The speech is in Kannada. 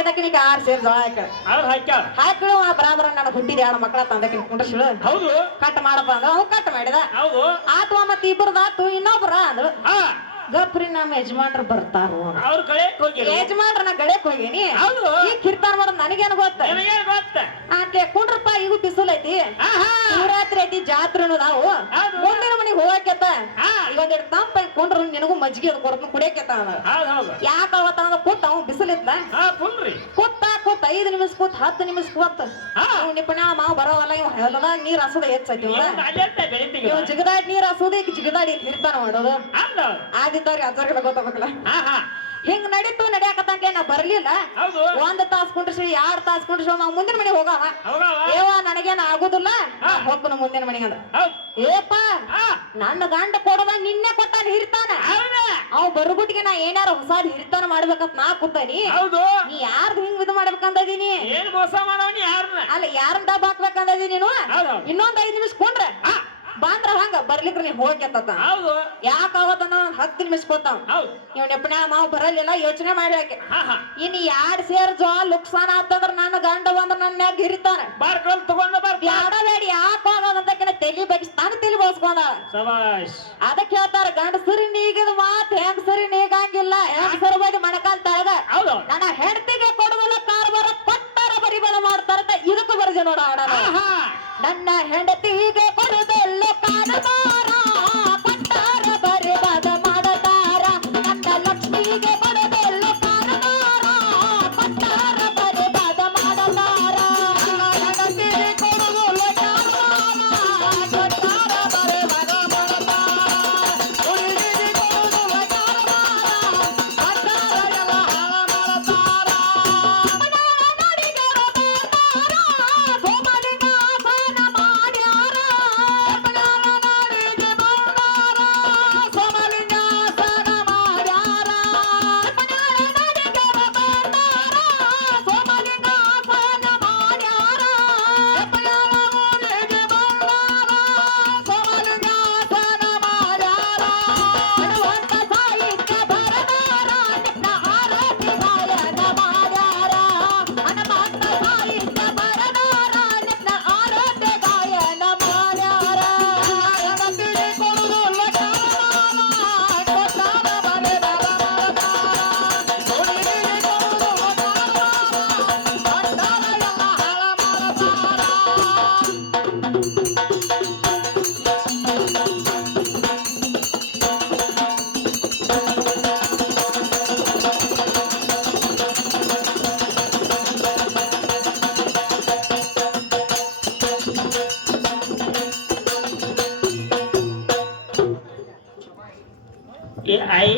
ಇದಕ್ಕೆ ಆರ್ ಸೇರ್ ಜೋಳ ಹಾಕಿಳು ಬರಾಬರ ನನ್ನ ಹುಟ್ಟಿದ ಎರಡು ಮಕ್ಕಳ ತಂದಕ್ಕೆ ಕುಂಡ್ರಿಸಿಳು ಹೌದು ಕಟ್ ಮಾಡಪ್ಪ ಅಂದ ಅವ್ ಕಟ್ ಮಾಡಿದ ಹೌದು ಆತ್ವ ಮತ್ ಇಬ್ಬರದಾತು ಇನ್ನೊಬ್ರ ಅಂದ್ರು ಗಪ್ರಿ ನಮ್ಮ ಯಜಮಾನ್ರು ಬರ್ತಾರ ಅವ್ರ ಕಡೆ ಯಜಮಾನ್ರ ನಾ ಗಳೆಕ್ ಹೋಗೇನಿ ಈಗ ಕಿರ್ತಾರ ಮಾಡೋದ್ ನನಗೇನು ಗೊತ್ತ ಆಕೆ ಕುಂಡ್ರಪ್ಪ ಈಗ ಬಿಸಿಲು ಐತಿ ಶಿವರಾತ್ರಿ ಐತಿ ಜಾತ್ರೆನು ನಾವು ಮುಂದಿನ ಮನಿಗೆ ಹೋಗಕ್ಕೆತ್ತ ಈಗ ಒಂದೆರಡು ತಂಪ ಕುಂಡ್ರು ನಿನಗೂ ಮಜ್ಜಿಗೆ ಅದು ಕೊಡ್ತ ಕುಡಿಯಕೆತ್ತ ಯಾಕ ಅವತ್ತ ಕೂತ ಅವ್ ಬಿಸಿಲಿತ್ತ ಕೂತ 5 ನಿಮಿಷ ಕೂತ್ 10 ನಿಮಿಷ ಕೂತ್ ನಿಪುಣ ಮಾವು ಬರೋವಲ್ಲ ಇವ್ ಹೊಲದಾಗ ನೀರ್ ಹಸದ ಹೆಚ್ಚೈತಿ ಇವ್ ಜಿಗದಾಡಿ ನೀರ್ ಹಸೋದ ಈಗ ಜಿಗದಾಡಿ ಹಿರ್ತಾನ ಮಾಡೋದು ಆದಿತ್ತವ್ರಿ ಅಜ್ಜರ್ಗೆಲ್ಲ ಗೊತ್ತಾಗಲ್ಲ ಹಿಂಗ್ ನಡೀತು ನಡಿಯಾಕತ್ತಂಗೆ ನಾ ಬರ್ಲಿಲ್ಲ 1 ತಾಸ್ ಕುಂಡ್ರಿಸಿ 2 ತಾಸ್ ಕುಂಡ್ರಿಸಿ ನಾವ್ ಮುಂದಿನ ಮನೆಗೆ ಹೋಗವ ಏವ ನನಗೇನ ಆಗುದಿಲ್ಲ ಹೋಗ್ತಾನ ಮುಂದಿನ ಮನೆಗೆ ಅಂದ ಏಪ ನನ್ನ ಗಂಡ ಕೊಡದ ನಿನ್ನೆ ಕೊಟ್ಟಾನ ಹಿರ್ತಾನ ಅವ್ ಬರುಗುಟ್ಟಿಗೆ ನಾ ಏನಾರ ಹೊಸಾದ್ ಹಿರ್ತಾನ ಮಾಡ್ಬೇಕಂತ ನಾ ಕೂತಾನಿ ನೀ ಯಾರ್ದು ಹಿಂಗ್ ಇದು ಮಾಡ್ಬೇಕಂದೀನಿ ಅಲ್ಲ ಯಾರನ್ನ ಡಬ್ಬ ಹಾಕ್ಬೇಕಂದೀನಿ ನೀನು ಇನ್ನೊಂದ್ 5 ನಿಮಿಷ ಕೊಂಡ್ರ ಬಾಂದ್ರ ಹಂಗ ಬರ್ಲಿಕ್ರ ನೀ ಹೋಗ್ಯತ್ತ ಯಾಕ ಅವತ್ತ 10 ನಿಮಿಷ ಕೊತ್ತಾವ ಇವ್ ನೆಪಣ ಮಾವು ಬರಲಿಲ್ಲ ಯೋಚನೆ ಮಾಡ್ಯಾಕೆ ಇನ್ 2 ಸೇರ್ ಜೋ ಲುಕ್ಸಾನ ಆತಂದ್ರ ನನ್ನ ಗಂಡ ಬಂದ್ರ ನನ್ನ ಹಿರಿತಾನ ಬ್ಯಾಡಬೇಡಿ ಯಾಕ ಹೋಗೋದಂತಕಿನ ತಲಿ ಬಗ್ಸ್ತಾನ ತಲಿ ಬೋಸ್ಕೊಂಡ ಅದಕ್ಕೆ ಹೇಳ್ತಾರ ಗಂಡಸರಿ ನೀಗಿದ ಮಾತ್ ಹೆಂಗಸರಿ ನೀಗಂಗಿಲ್ಲ ಹೆಂಗಸರ ಬದಿ ಮಣಕಾಲ್ ತಳಗ ನನ್ನ ಹೆಂಡತಿಗೆ ಕೊಡುದಿಲ್ಲ ಕಾರ್ಬಾರ ಕೊಟ್ಟಾರ ಬರಿಬಲ ಮಾಡ್ತಾರ ಇದಕ್ಕೂ ಬರದೆ ನೋಡ ಆಡ ನನ್ನ ಹೆಂಡತಿಗೆ ಕೊಡುದೆಲ್ಲ ಕಾಣತಾರ ಕೊಟ್ಟಾರ ಬರಿಬದ ಮಾಡತಾರ ನನ್ನ ಲಕ್ಷ್ಮಿಗೆ ಕೊಡುದೆಲ್ಲ ಕಾಣತಾರ ಕೊಟ್ಟಾರ ಬರಿಬದ ಮಾಡತಾರ ಹೆಂಡತಿಗೆ ಕೊಡುದಿಲ್ಲ ಕೊಟ್ಟಾರ ಬರಿಬದ ಮಾಡತಾರ ಹುಡುಗಿಗೆ ಕೊಡುದಿಲ್ಲ ಕೊಟ್ಟಾರ ಎಲ್ಲ ಹಾಳ ಮಾಡತಾರ आई